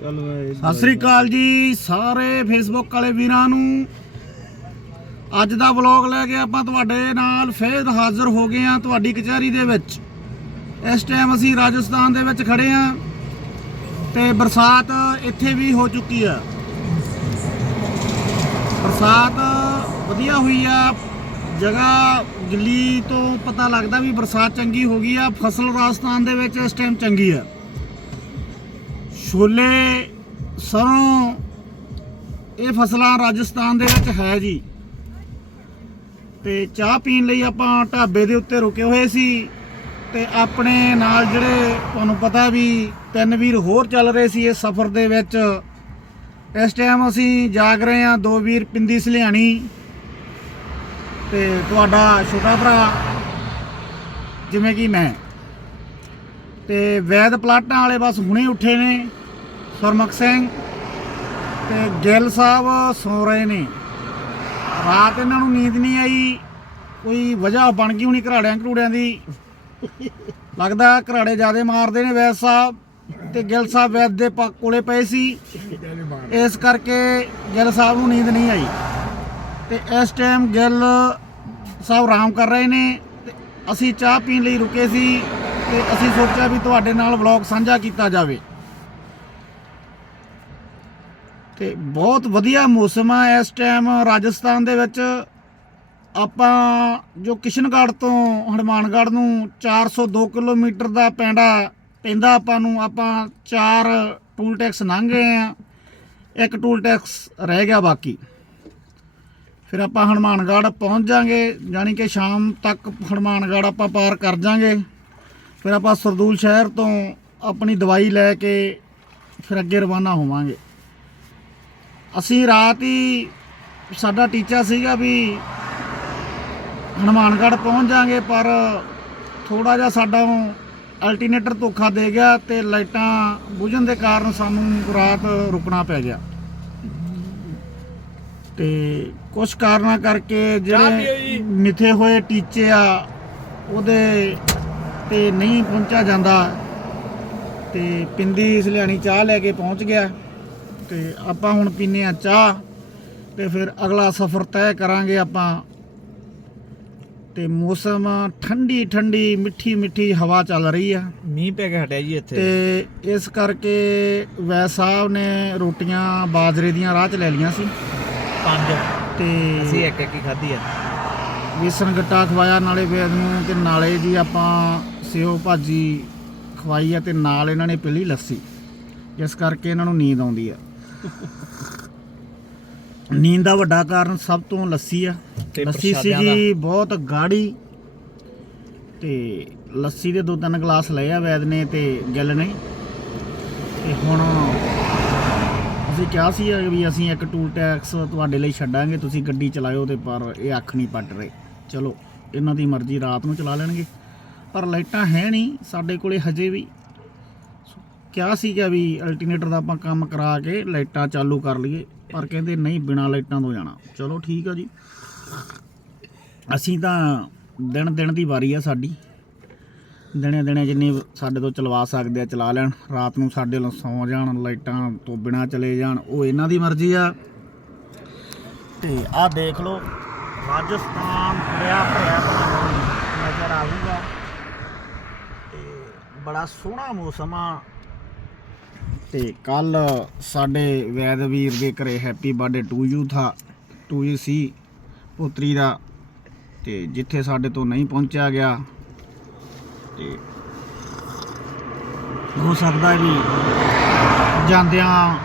ਸਤਿ ਸ੍ਰੀ ਅਕਾਲ ਜੀ ਸਾਰੇ ਫੇਸਬੁੱਕ ਵਾਲੇ ਵੀਰਾਂ ਨੂੰ। ਅੱਜ ਦਾ ਵਲੌਗ ਲੈ ਕੇ ਆਪਾਂ ਤੁਹਾਡੇ ਨਾਲ ਫੇਰ ਹਾਜ਼ਰ ਹੋ ਗਏ ਆ ਤੁਹਾਡੀ ਕਚਹਿਰੀ ਦੇ ਵਿੱਚ। ਇਸ ਟਾਈਮ ਅਸੀਂ ਰਾਜਸਥਾਨ ਦੇ ਵਿੱਚ ਖੜੇ ਆ ਤੇ ਬਰਸਾਤ ਇੱਥੇ ਵੀ ਹੋ ਚੁੱਕੀ ਆ ਬਰਸਾਤ ਵਧੀਆ ਹੋਈ ਆ। ਜਗ੍ਹਾ ਗਿੱਲੀ ਤੋਂ ਪਤਾ ਲੱਗਦਾ ਵੀ ਬਰਸਾਤ ਚੰਗੀ ਹੋ ਗਈ ਆ। ਫਸਲ ਰਾਜਸਥਾਨ ਦੇ ਵਿੱਚ ਇਸ ਟਾਈਮ ਚੰਗੀ ਆ। ਛੋਲੇ ਸਰੋਂ, ਇਹ ਫਸਲਾਂ ਰਾਜਸਥਾਨ ਦੇ ਵਿੱਚ ਹੈ ਜੀ। ਤੇ ਚਾਹ ਪੀਣ ਲਈ ਆਪਾਂ ਢਾਬੇ ਦੇ ਉੱਤੇ ਰੁਕੇ ਹੋਏ ਸੀ ਤੇ ਆਪਣੇ ਨਾਲ ਜਿਹੜੇ ਤੁਹਾਨੂੰ ਪਤਾ ਵੀ ਤਿੰਨ ਵੀਰ ਹੋਰ ਚੱਲ ਰਹੇ ਸੀ ਇਸ ਸਫ਼ਰ ਦੇ ਵਿੱਚ। ਇਸ ਟਾਈਮ ਅਸੀਂ ਜਾਗ ਰਹੇ ਹਾਂ ਦੋ ਵੀਰ ਪਿੰਦੀ ਸਲਿਆਣੀ ਤੇ ਤੁਹਾਡਾ ਛੋਟਾ ਭਰਾ ਜਿਵੇਂ ਕਿ ਮੈਂ। ਤੇ ਵੈਦ ਪਲਾਟਾਂ ਵਾਲੇ ਬਸ ਹੁਣੇ ਉੱਠੇ ਨੇ। ਸੁਰਮੁਖ ਸਿੰਘ ਤੇ ਗਿੱਲ ਸਾਹਿਬ ਸੌ ਰਹੇ ਨੇ। ਰਾਤ ਇਹਨਾਂ ਨੂੰ ਨੀਂਦ ਨਹੀਂ ਆਈ, ਕੋਈ ਵਜ੍ਹਾ ਬਣ ਗਈ ਹੋਣੀ ਘਰਾੜਿਆਂ ਘਰੂੜਿਆਂ ਦੀ। ਲੱਗਦਾ ਘਰਾੜੇ ਜਿਆਦੇ ਮਾਰਦੇ ਨੇ ਵੈਦ ਸਾਹਿਬ ਤੇ ਗਿੱਲ ਸਾਹਿਬ ਵੈਦ ਦੇ ਪ- ਕੋਲੇ ਪਏ ਸੀ। ਇਸ ਕਰਕੇ ਗਿੱਲ ਸਾਹਿਬ ਨੂੰ ਨੀਂਦ ਨਹੀਂ ਆਈ। ਤੇ ਇਸ ਟਾਈਮ ਗਿੱਲ ਸਾਹਿਬ ਆਰਾਮ ਕਰ ਰਹੇ ਨੇ ਤੇ ਅਸੀਂ ਚਾਹ ਪੀਣ ਲਈ ਰੁਕੇ ਸੀ ਤੇ ਅਸੀਂ ਸੋਚਿਆ ਵੀ ਤੁਹਾਡੇ ਨਾਲ ਵਲੌਗ ਸਾਂਝਾ ਕੀਤਾ ਜਾਵੇ। ਤੇ ਬਹੁਤ ਵਧੀਆ ਮੌਸਮ ਆ ਇਸ ਟਾਈਮ ਰਾਜਸਥਾਨ ਦੇ ਵਿੱਚ। ਆਪਾਂ ਜੋ ਕਿਸ਼ਨਗੜ੍ਹ ਤੋਂ ਹਨੂਮਾਨਗੜ੍ਹ ਨੂੰ 402 ਕਿਲੋਮੀਟਰ ਦਾ ਪੈਂਡਾ ਪੈਂਦਾ ਆਪਾਂ ਨੂੰ, ਆਪਾਂ ਚਾਰ ਟੂਲ ਟੈਕਸ ਲੰਘ ਗਏ ਆ। ਇੱਕ ਟੂਲ ਟੈਕਸ ਰਹਿ ਗਿਆ ਬਾਕੀ। ਫਿਰ ਆਪਾਂ ਹਨੂਮਾਨਗੜ੍ਹ ਪਹੁੰਚ ਜਾਾਂਗੇ ਯਾਨੀ ਕਿ ਸ਼ਾਮ ਤੱਕ ਹਨੂਮਾਨਗੜ੍ਹ ਆਪਾਂ ਪਾਰ ਕਰ ਜਾਾਂਗੇ। ਫਿਰ ਆਪਾਂ ਸਰਦੂਲ ਸ਼ਹਿਰ ਤੋਂ ਆਪਣੀ ਦਵਾਈ ਲੈ ਕੇ ਫਿਰ ਅੱਗੇ ਰਵਾਨਾ ਹੋਵਾਂਗੇ। ਅਸੀਂ ਰਾਤ ਹੀ ਸਾਡਾ ਟੀਚਾ ਸੀਗਾ ਵੀ ਹਨੂਮਾਨਗੜ੍ਹ ਪਹੁੰਚ ਜਾਾਂਗੇ ਪਰ ਥੋੜਾ ਜਿਹਾ ਸਾਡਾ ਅਲਟਰਨੇਟਰ ਧੋਖਾ ਦੇ ਗਿਆ ਤੇ ਲਾਈਟਾਂ ਬੁਝਣ ਦੇ ਕਾਰਨ ਸਾਨੂੰ ਰਾਤ ਰੁਕਣਾ ਪੈ ਗਿਆ। ਤੇ ਕੁਝ ਕਾਰਨਾਂ ਕਰਕੇ ਜਿਹੜੇ ਮਿੱਥੇ ਹੋਏ ਟੀਚੇ ਆ ਉਹਦੇ ਤੇ ਨਹੀਂ ਪਹੁੰਚਿਆ ਜਾਂਦਾ ਤੇ ਪਿੰਦੀ ਸਲਿਆਣੀ ਚਾਹ ਲੈ ਕੇ ਪਹੁੰਚ ਗਿਆ। ਤੇ ਆਪਾਂ ਹੁਣ ਪੀਨੇ ਆ ਚਾਹ ਤੇ ਫਿਰ ਅਗਲਾ ਸਫ਼ਰ ਤੈਅ ਕਰਾਂਗੇ ਆਪਾਂ। ਤੇ ਮੌਸਮ ਠੰਡੀ ਠੰਡੀ ਮਿੱਠੀ ਮਿੱਠੀ ਹਵਾ ਚੱਲ ਰਹੀ ਆ। ਮੀਂਹ ਪੈ ਕੇ ਹਟਿਆ ਜੀ ਇੱਥੇ। ਤੇ ਇਸ ਕਰਕੇ ਵੈਦ ਸਾਹਿਬ ਨੇ ਰੋਟੀਆਂ ਬਾਜਰੇ ਦੀਆਂ ਰਾਹ ਚ ਲੈ ਲੀਆਂ ਸੀ। ਪੰਜ। ਅਸੀਂ ਤੇ ਇੱਕ ਇੱਕ ਹੀ ਖਾਧੀ ਆ। ਵੇਸਣ ਗੱਟਾ ਖਵਾਇਆ ਨਾਲੇ ਵੈਦ ਨੂੰ ਤੇ ਨਾਲੇ ਜੀ ਆਪਾਂ ਸੇਵ ਭਾਜੀ ਖਵਾਈ ਆ ਤੇ ਨਾਲ ਇਹਨਾਂ ਨੇ ਪੀਲੀ ਲੱਸੀ। ਜਿਸ ਕਰਕੇ ਇਹਨਾਂ ਨੂੰ ਨੀਂਦ ਆਉਂਦੀ ਆ। ਨੀਂਦ ਦਾ ਵੱਡਾ ਕਾਰਨ ਸਭ ਤੋਂ ਲੱਸੀ ਆ। ਤੇ ਲੱਸੀ ਪ੍ਰਸ਼ਾਦਿਆਂ ਸੀਗੀ ਬਹੁਤ ਗਾੜੀ। ਤੇ ਲੱਸੀ ਦੇ ਦੋ ਤਿੰਨ ਗਲਾਸ ਲਏ ਆ ਵੈਦ ਨੇ ਤੇ ਗਿੱਲ ਨੇ। ਤੇ ਹੁਣ ਅਸੀਂ ਕਿਹਾ ਸੀ ਵੀ ਅਸੀਂ ਇੱਕ ਟੂਲ ਟੈਕਸ ਤੁਹਾਡੇ ਲਈ ਛੱਡਾਂਗੇ ਤੁਸੀਂ ਗੱਡੀ ਚਲਾਇਓ ਤੇ ਪਰ ਇਹ ਅੱਖ ਨਹੀਂ ਪੱਟ ਰਹੇ। ਚਲੋ ਇਹਨਾਂ ਦੀ ਮਰਜ਼ੀ ਰਾਤ ਨੂੰ ਚਲਾ ਲੈਣਗੇ। ਪਰ ਲਾਈਟਾਂ ਹੈ ਨਹੀਂ ਸਾਡੇ ਕੋਲੇ ਹਜੇ ਵੀ। ਕਿਹਾ ਸੀਗਾ ਵੀ ਅਲਟਰਨੇਟਰ ਦਾ ਆਪਾਂ ਕੰਮ ਕਰਾ ਕੇ ਲਾਈਟਾਂ ਚਾਲੂ ਕਰ ਲਈਏ, ਪਰ ਕਹਿੰਦੇ ਨਹੀਂ, ਬਿਨਾ ਲਾਈਟਾਂ ਤੋਂ ਜਾਣਾ। ਚਲੋ ਠੀਕ ਆ ਜੀ। ਅਸੀਂ ਤਾਂ ਦਿਨ ਦਿਨ ਦੀ ਵਾਰੀ ਆ ਸਾਡੀ। ਦਿਨੇ ਦਿਨੇ ਜਿੰਨੇ ਸਾਡੇ ਤੋਂ ਚਲਵਾ ਸਕਦੇ ਆ ਚਲਾ ਲੈਣ। ਰਾਤ ਨੂੰ ਸਾਡੇ ਨਾਲ ਸੌ ਜਾਣ, ਲਾਈਟਾਂ ਤੋਂ ਬਿਨਾ ਚਲੇ ਜਾਣ, ਉਹ ਇਹਨਾਂ ਦੀ ਮਰਜ਼ੀ ਆ। ਤੇ ਆਹ ਦੇਖ ਲਓ, ਰਾਜਸਥਾਨ ਭਰਿਆ ਭਰਿਆ ਨਜ਼ਰ ਆਊਗਾ ਤੇ ਬੜਾ ਸੋਹਣਾ ਮੌਸਮ ਆ। ਤੇ ਕੱਲ ਸਾਡੇ ਵੈਦ ਵੀਰ ਦੇ ਘਰੇ ਹੈਪੀ ਬਰਥਡੇ ਟੂ ਯੂ ਥਾ ਟੂ ਯੂ ਸੀ ਪੁੱਤਰੀ ਦਾ। ਤੇ ਜਿੱਥੇ ਸਾਡੇ ਤੋਂ ਨਹੀਂ ਪਹੁੰਚਿਆ ਗਿਆ, ਤੇ ਹੋ ਸਕਦਾ ਵੀ ਜਾਂਦਿਆਂ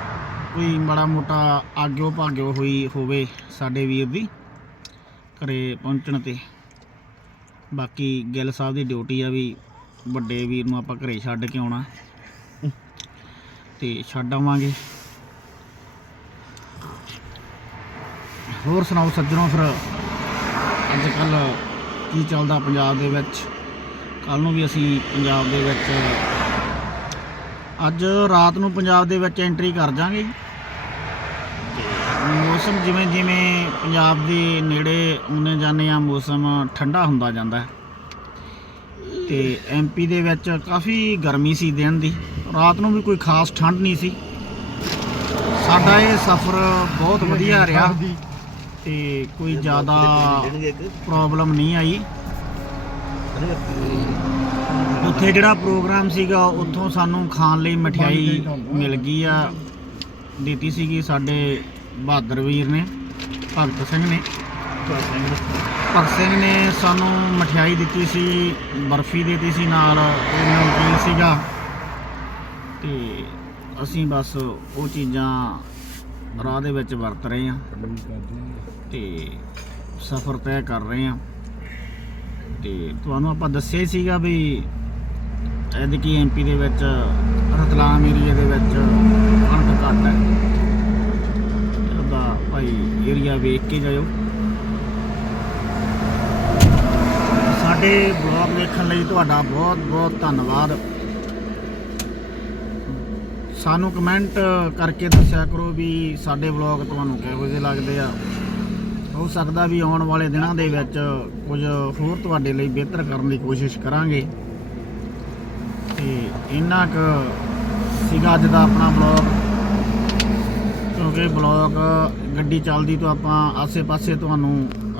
ਕੋਈ ਮਾੜਾ ਮੋਟਾ ਆਗਿਓ ਭਾਗਿਓ ਹੋਈ ਹੋਵੇ ਸਾਡੇ ਵੀਰ ਦੀ ਘਰੇ ਪਹੁੰਚਣ ਤੇ। ਬਾਕੀ ਗਿੱਲ ਸਾਹਿਬ ਦੀ ਡਿਊਟੀ ਆ ਵੀ ਵੱਡੇ ਵੀਰ ਨੂੰ ਆਪਾਂ ਘਰੇ ਛੱਡ ਕੇ ਆਉਣਾ। ਤੇ ਛੱਡ ਆਵਾਂਗੇ। ਹੋਰ ਸੁਣਾਓ ਸੱਜਣੋ ਫਿਰ ਅੱਜ ਕੱਲ ਕੀ ਚੱਲਦਾ ਪੰਜਾਬ ਦੇ ਵਿੱਚ? ਕੱਲ ਨੂੰ ਵੀ ਅਸੀਂ ਪੰਜਾਬ ਦੇ ਵਿੱਚ ਅੱਜ ਰਾਤ ਨੂੰ ਪੰਜਾਬ ਦੇ ਵਿੱਚ ਐਂਟਰੀ ਕਰ ਜਾਾਂਗੇ ਮੌਸਮ ਜਿਵੇਂ ਜਿਵੇਂ ਪੰਜਾਬ ਦੇ ਨੇੜੇ ਆਉਂਦੇ ਜਾਂਦੇ ਆ ਮੌਸਮ ਠੰਡਾ ਹੁੰਦਾ ਜਾਂਦਾ ਹੈ। ਤੇ ਐਮਪੀ ਦੇ ਵਿੱਚ ਕਾਫੀ ਗਰਮੀ ਸੀ ਦਿਨ ਦੀ। ਰਾਤ ਨੂੰ ਵੀ ਕੋਈ ਖਾਸ ਠੰਡ ਨਹੀਂ ਸੀ। ਸਾਡਾ ਇਹ ਸਫ਼ਰ ਬਹੁਤ ਵਧੀਆ ਰਿਹਾ ਤੇ ਕੋਈ ਜ਼ਿਆਦਾ ਪ੍ਰੋਬਲਮ ਨਹੀਂ ਆਈ। ਉੱਥੇ ਜਿਹੜਾ ਪ੍ਰੋਗਰਾਮ ਸੀਗਾ, ਉੱਥੋਂ ਸਾਨੂੰ ਖਾਣ ਲਈ ਮਠਿਆਈ ਮਿਲ ਗਈ ਆ। ਦਿੱਤੀ ਸੀਗੀ ਸਾਡੇ ਬਹਾਦਰ ਵੀਰ ਨੇ, ਭਗਤ ਸਿੰਘ ਨੇ। ਭਗਤ ਸਿੰਘ ਨੇ ਸਾਨੂੰ ਮਠਿਆਈ ਦਿੱਤੀ ਸੀ, ਬਰਫੀ ਦਿੱਤੀ ਸੀ ਨਾਲ ਤੇ ਨਮਕੀਨ ਸੀਗਾ। ਤੇ ਅਸੀਂ ਬਸ ਉਹ ਚੀਜ਼ਾਂ ਰਾਹ ਦੇ ਵਿੱਚ ਵਰਤ ਰਹੇ ਹਾਂ। ਤੇ ਸਫ਼ਰ ਤੈਅ ਕਰ ਰਹੇ ਹਾਂ। ਤੇ ਤੁਹਾਨੂੰ ਆਪਾਂ ਦੱਸਿਆ ਹੀ ਸੀਗਾ ਵੀ ਐਦਕੀ ਐਮਪੀ ਦੇ ਵਿੱਚ, ਰਤਲਾਮ ਏਰੀਆ ਦੇ ਵਿੱਚ ਕਣਕ ਘੱਟ ਹੈ। ਉਹਦਾ ਭਾਈ ਏਰੀਆ ਵੇਖ ਕੇ ਜਾਇਓ। ਸਾਡੇ ਬਲੌਗ ਵੇਖਣ ਲਈ ਤੁਹਾਡਾ ਬਹੁਤ ਬਹੁਤ ਧੰਨਵਾਦ। ਸਾਨੂੰ ਕਮੈਂਟ ਕਰਕੇ ਦੱਸਿਆ ਕਰੋ ਵੀ ਸਾਡੇ ਵਲੌਗ ਤੁਹਾਨੂੰ ਕਿਹੋ ਜਿਹੇ ਲੱਗਦੇ ਆ। ਹੋ ਸਕਦਾ ਵੀ ਆਉਣ ਵਾਲੇ ਦਿਨਾਂ ਦੇ ਵਿੱਚ ਕੁਝ ਹੋਰ ਤੁਹਾਡੇ ਲਈ ਬਿਹਤਰ ਕਰਨ ਦੀ ਕੋਸ਼ਿਸ਼ ਕਰਾਂਗੇ। ਤੇ ਇੰਨਾ ਕੁ ਸੀਗਾ ਅੱਜ ਦਾ ਆਪਣਾ ਵਲੌਗ ਕਿਉਂਕਿ ਵਲੌਗ ਗੱਡੀ ਚੱਲਦੀ ਤੋਂ ਆਪਾਂ ਆਸੇ-ਪਾਸੇ ਤੁਹਾਨੂੰ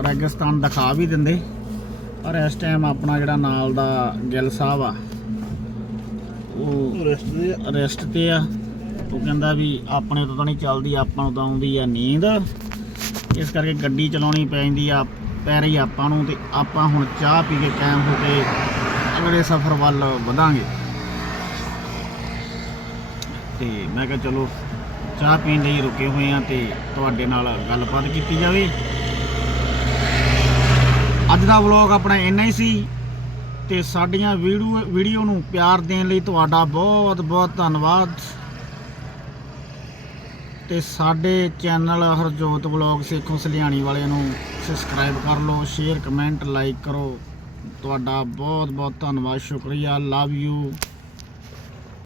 ਰੇਗਿਸਤਾਨ ਦਿਖਾ ਵੀ ਦਿੰਦੇ। ਪਰ ਇਸ ਟਾਈਮ ਆਪਣਾ ਜਿਹੜਾ ਨਾਲ ਦਾ ਗਿੱਲ ਸਾਹਿਬ ਆ ਉਹ ਰੈਸਟ ਤੇ ਆ। ਉਹ ਕਹਿੰਦਾ ਵੀ ਆਪਣੇ ਤੋਂ ਤਾਂ ਨਹੀਂ ਚੱਲਦੀ ਆਪਾਂ ਨੂੰ ਤਾਂ ਆਉਂਦੀ ਆ ਨੀਂਦ। ਇਸ ਕਰਕੇ ਗੱਡੀ ਚਲਾਉਣੀ ਪੈਂਦੀ ਆ ਪੈ ਰਹੀ ਆਪਾਂ ਨੂੰ ਤੇ ਆਪਾਂ ਹੁਣ ਚਾਹ ਪੀ ਕੇ ਕਾਇਮ ਹੋ ਕੇ ਅਗਲੇ ਸਫ਼ਰ ਵੱਲ ਵਧਾਂਗੇ। ਤੇ ਮੈਂ ਕਿਹਾ ਚਲੋ ਚਾਹ ਪੀਣ ਲਈ ਰੁਕੇ ਹੋਏ ਆ ਤੇ ਤੁਹਾਡੇ ਨਾਲ ਗੱਲਬਾਤ ਕੀਤੀ ਜਾਵੇ। ਅੱਜ ਦਾ ਵਲੌਗ ਆਪਣਾ ਇੰਨਾ ਹੀ ਸੀ। ਤੇ ਸਾਡੀਆਂ ਵੀਡੀਓ ਵੀਡੀਓ ਨੂੰ ਪਿਆਰ ਦੇਣ ਲਈ ਤੁਹਾਡਾ ਬਹੁਤ ਬਹੁਤ ਧੰਨਵਾਦ। ਤੇ ਸਾਡੇ ਚੈਨਲ ਹਰਜੋਤ ਵਲੌਗ ਸੇਖੋਂ ਸਲਿਆਣੀ ਵਾਲਿਆਂ ਨੂੰ ਸਬਸਕ੍ਰਾਈਬ ਕਰ ਲਓ ਸ਼ੇਅਰ ਕਮੈਂਟ ਲਾਈਕ ਕਰੋ। ਤੁਹਾਡਾ ਬਹੁਤ ਬਹੁਤ ਧੰਨਵਾਦ, ਸ਼ੁਕਰੀਆ ਲਵ ਯੂ